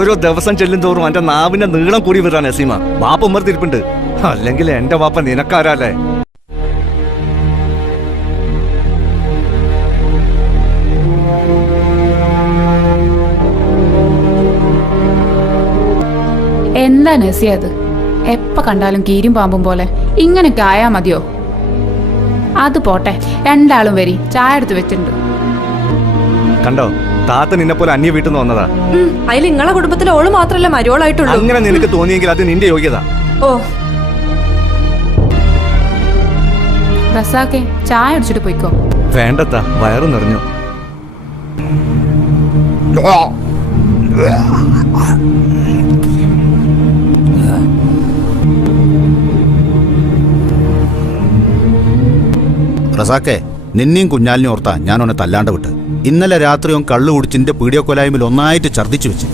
ഓരോ ദിവസം ചെല്ലും തോറും എന്റെ നാവിന്റെ നീളം കൂടി വരാൻ നസീമ. വാപ്പ ഉമ്മർത്തിരിപ്പുണ്ട്, അല്ലെങ്കിൽ എന്റെ വാപ്പ നിനക്കാരല്ലേ? എന്താ നസി അത്? എപ്പ കണ്ടാലും കീരും പാമ്പും പോലെ ഇങ്ങനെയൊക്കെ ആയാ മതിയോ? അത് പോട്ടെ, രണ്ടാളും വരി, ചായ എടുത്ത് വെച്ചിട്ടുണ്ട്. കണ്ടോ, താത്ത നിന്നെ പോലെ അന്യ വീട്ടിൽ നിന്ന് വന്നതാ. അതിൽ നിങ്ങളെ കുടുംബത്തിലെ ഓള് മാത്രല്ല മരുവോളായിട്ടുള്ളൂ. അങ്ങനെ നിനക്ക് തോന്നിയെങ്കിൽ അത് നിന്റെ യോഗ്യത. ഓ റസാക്കെ, ചായ അടിച്ചിട്ട് പോയിക്കോ. വേണ്ടത്താ, വയറു നിറഞ്ഞു. റസാക്കെ, നിന്നെയും കുഞ്ഞാലിനെ ഓർത്താ ഞാൻ ഓനെ തല്ലാണ്ട് വിട്ട്. ഇന്നലെ രാത്രി ഓൻ കള്ളു കുടിച്ചിന്റെ പീഡിയോ കൊലായ്മയിൽ ഒന്നായിട്ട് ഛർദ്ദിച്ചു വെച്ച്.